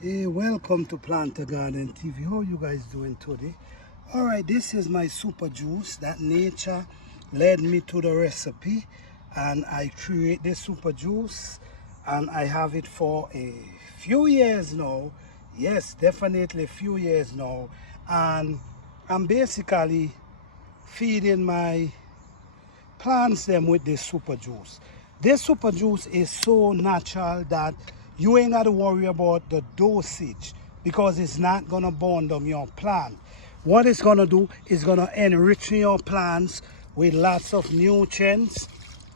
Hey, welcome to Plant a Garden TV. How you guys doing today? All right, this is my super juice that nature led me to the recipe, and I create this super juice, and I have it for a few years now. Yes, definitely a few years now, and I'm basically feeding my plants them with this super juice. This super juice is so natural that you ain't got to worry about the dosage because it's not gonna burn down your plant. What it's gonna do is gonna enrich your plants with lots of nutrients,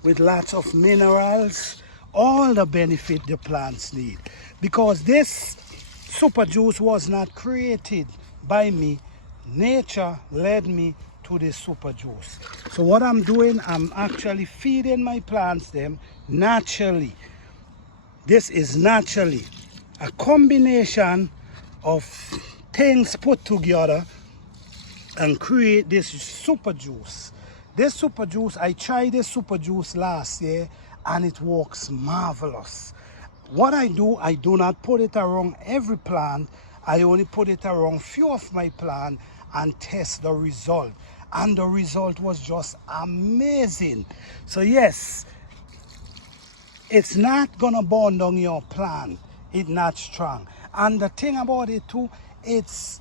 with lots of minerals, all the benefit the plants need. Because this super juice was not created by me. Nature led me to this super juice. So what I'm doing, I'm actually feeding my plants them naturally. This is naturally a combination of things put together and create this super juice. This super juice, I tried this super juice last year and it works marvelous. What I do not put it around every plant. I only put it around few of my plant and test the result. And the result was just amazing. So yes, it's not gonna burn down your plant. It's not strong. And the thing about it too, it's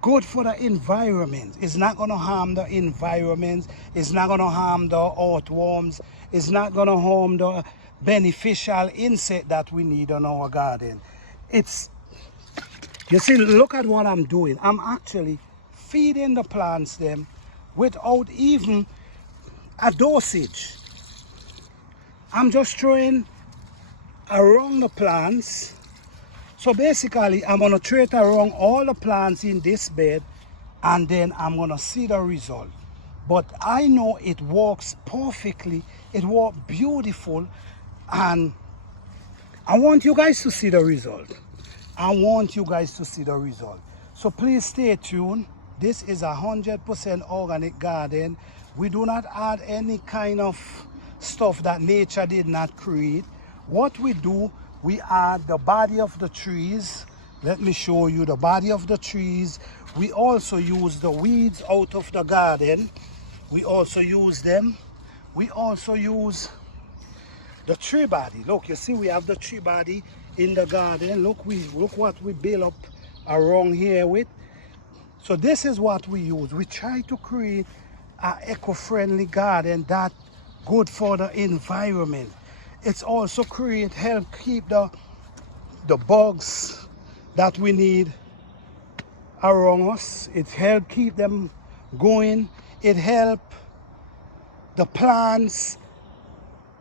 good for the environment. It's not going to harm the environment. It's not going to harm the earthworms. It's not going to harm the beneficial insect that we need on our garden. You see, look at what I'm doing. I'm actually feeding the plants them without even a dosage. I'm just throwing around the plants. So basically, I'm going to throw it around all the plants in this bed and then I'm going to see the result. But I know it works perfectly. It works beautiful. And I want you guys to see the result. I want you guys to see the result. So please stay tuned. This is 100% organic garden. We do not add any kind of stuff that nature did not create. What we do, we add the body of the trees. Let me show you the body of the trees. We also use the weeds out of the garden. We also use them. We also use the tree body. Look, you see we have the tree body in the garden. Look what we build up around here with. So this is what we use. We try to create an eco-friendly garden that good for the environment. It's also help keep the bugs that we need around us. It help keep them going. It help the plants.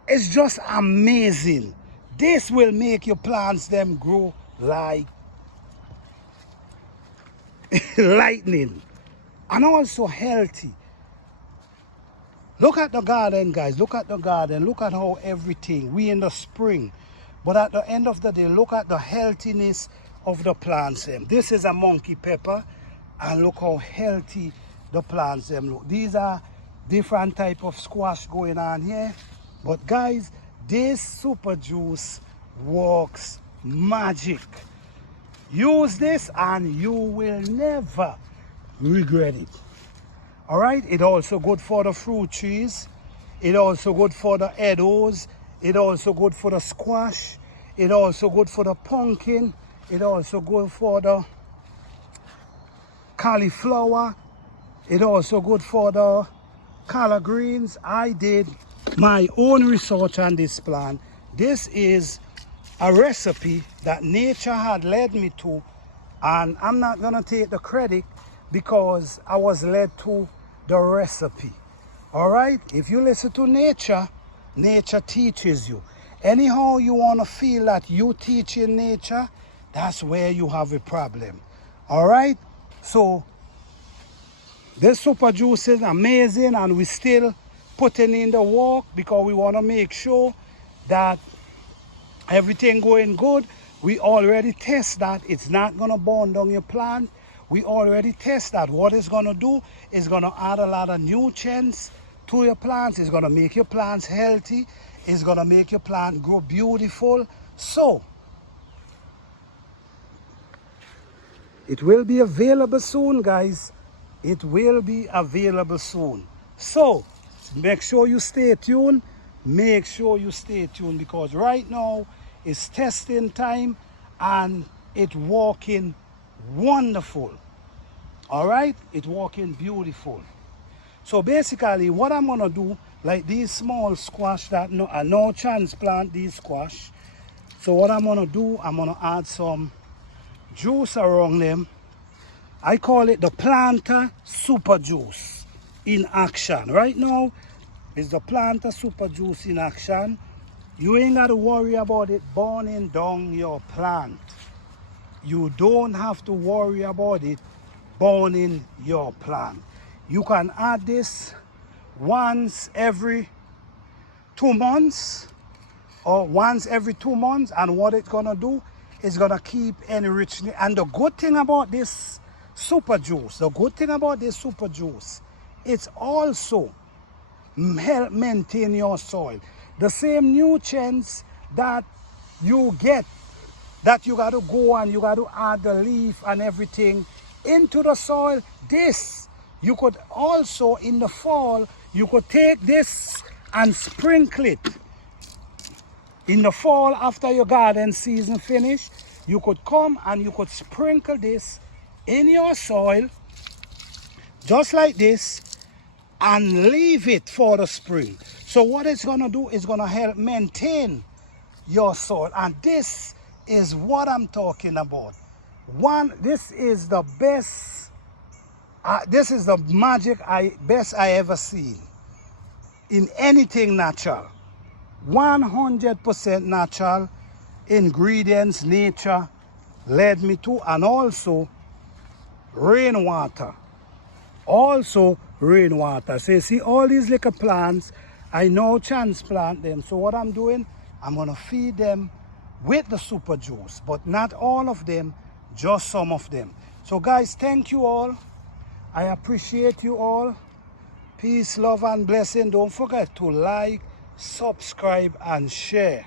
It's just amazing. This will make your plants them grow like lightning and also healthy. Look at the garden, guys. Look at the garden. Look at how everything. We in the spring. But at the end of the day, look at the healthiness of the plants. This is a monkey pepper. And look how healthy the plants look. These are different type of squash going on here. But guys, this super juice works magic. Use this and you will never regret it. All right, it also good for the fruit trees. It also good for the edibles. It also good for the squash. It also good for the pumpkin. It also good for the cauliflower. It also good for the collard greens. I did my own research on this plant. This is a recipe that nature had led me to, and I'm not gonna take the credit because I was led to the recipe. All right, if you listen to nature, nature teaches you. Anyhow you want to feel that you teaching nature, that's where you have a problem. All right, so this super juice is amazing and we still putting in the work because we want to make sure that everything going good. We already test that it's not going to burn down your plant. We already test that. What it's going to do is going to add a lot of nutrients to your plants. It's going to make your plants healthy. It's going to make your plant grow beautiful. So It will be available soon, guys. It will be available soon. So make sure you stay tuned. Make sure you stay tuned, because right now it's testing time and it's working wonderful. All right, it's working beautiful. So basically what I'm gonna do, like these small squash that no transplant these squash. So what I'm gonna do, I'm gonna add some juice around them. I call it the planter super juice in action. Right now is the planter super juice in action. You ain't got to worry about it burning down your plant. You don't have to worry about it burning your plant. You can add this once every 2 months or once every 2 months, and what it's gonna do is gonna keep enriching. And the good thing about this super juice, it's also help maintain your soil. The same nutrients that you get, that you got to go and you got to add the leaf and everything into the soil. This, you could also in the fall, you could take this and sprinkle it. In the fall, after your garden season finish, you could come and you could sprinkle this in your soil, just like this, and leave it for the spring. So what it's gonna do is gonna help maintain your soil. And this is what I'm talking about. This is the best, this is the best I ever seen in anything natural. 100% natural ingredients nature led me to, and also rainwater. So you see all these little plants, I know transplant them. So what I'm doing, I'm gonna feed them with the super juice, but not all of them, just some of them. So guys, thank you all. I appreciate you all. Peace, love, and blessing. Don't forget to like, subscribe, and share.